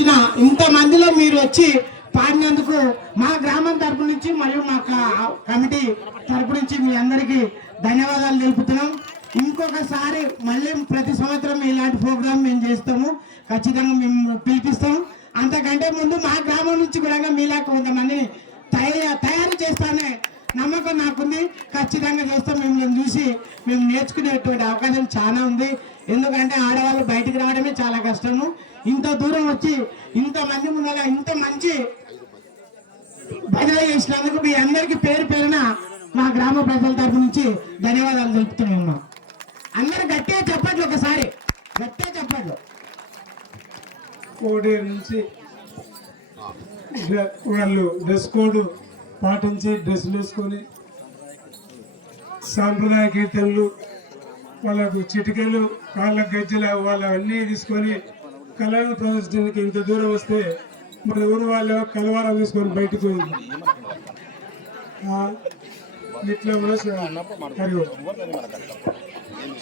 వచ్చిన ఇంతమందిలో మీరు వచ్చి పాడినందుకు మా గ్రామం తరపు నుంచి మరియు మా కమిటీ తరపు నుంచి మీ అందరికీ ధన్యవాదాలు తెలుపుతున్నాం. ఇంకొకసారి మళ్ళీ ప్రతి సంవత్సరం ఇలాంటి ప్రోగ్రామ్ మేము చేస్తాము, ఖచ్చితంగా మేము పిలిపిస్తాం. అంతకంటే ముందు మా గ్రామం నుంచి కూడా మీలా కొంతమందిని తయారు చేస్తానే నమ్మకం నాకుంది. ఖచ్చితంగా చేస్తాం. మిమ్మల్ని చూసి మేము నేర్చుకునేటువంటి అవకాశం చాలా ఉంది. ఎందుకంటే ఆడవాళ్ళు బయటికి రావడమే చాలా కష్టము. ఇంత దూరం వచ్చి ఇంతమంది ముందర ఇంత మంచి భజన చేసినందుకు మీ అందరికీ పేరు పేరున మా గ్రామ ప్రజల తరపు నుంచి ధన్యవాదాలు తెలుపుతున్నాము. అందరూ గట్టిగా చెప్పట్లు, ఒకసారి గట్టిగా చెప్పట్లు. కోడి నుంచి వాళ్ళు డ్రెస్ కోడ్ పాటించి డ్రెస్సులు వేసుకొని సాంప్రదాయ కీర్తనలు, వాళ్ళకు చిటికెలు, కాళ్ళ గజ్జలు వాళ్ళు అన్నీ తీసుకొని కళ్యాణ ప్రదర్శనకి ఇంత దూరం వస్తే మన ఊరు వాళ్ళు కలవారం తీసుకొని బయటకు ఇట్లా